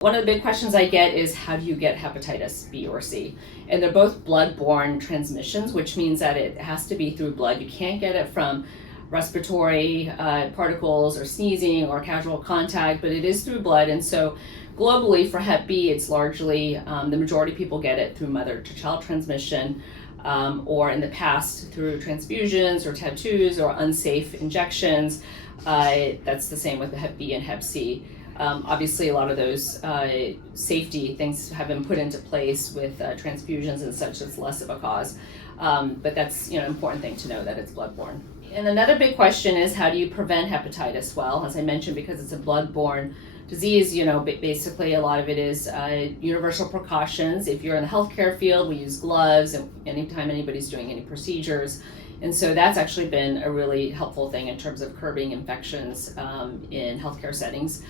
One of the big questions I get is, how do you get hepatitis B or C? And they're both blood-borne transmissions, which means that it has to be through blood. You can't get it from respiratory particles or sneezing or casual contact, but it is through blood. And so globally for Hep B, it's largely, the majority of people get it through mother-to-child transmission, or in the past through transfusions or tattoos or unsafe injections. That's the same with the Hep B and Hep C. Obviously, a lot of those safety things have been put into place with transfusions and such. It's less of a cause, but that's an important thing to know, that it's bloodborne. And another big question is, how do you prevent hepatitis? Well, as I mentioned, because it's a bloodborne disease, basically a lot of it is universal precautions. If you're in the healthcare field, we use gloves anytime anybody's doing any procedures. And so that's actually been a really helpful thing in terms of curbing infections in healthcare settings.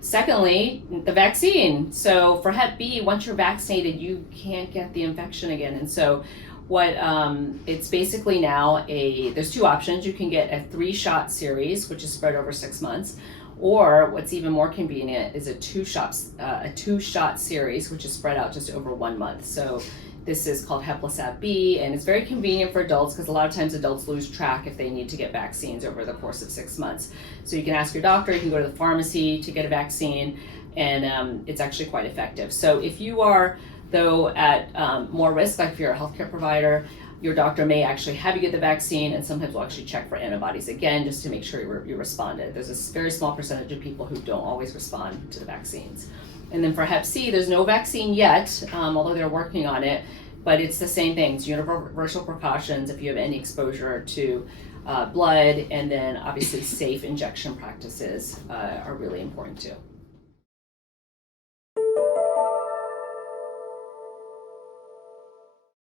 Secondly, the vaccine. So for Hep B, once you're vaccinated, you can't get the infection again. And so it's basically now there's two options. You can get a 3-shot series, which is spread over 6 months, or what's even more convenient is a two-shot series, which is spread out just over 1 month. So this is called Hepatitis B, and it's very convenient for adults because a lot of times adults lose track if they need to get vaccines over the course of 6 months. So you can ask your doctor, you can go to the pharmacy to get a vaccine, and it's actually quite effective. So if you are, though, at more risk, like if you're a healthcare provider, your doctor may actually have you get the vaccine, and sometimes we'll actually check for antibodies again just to make sure you responded. There's a very small percentage of people who don't always respond to the vaccines. And then for Hep C, there's no vaccine yet, although they're working on it, but it's the same thing. It's universal precautions if you have any exposure to blood, and then obviously safe injection practices are really important too.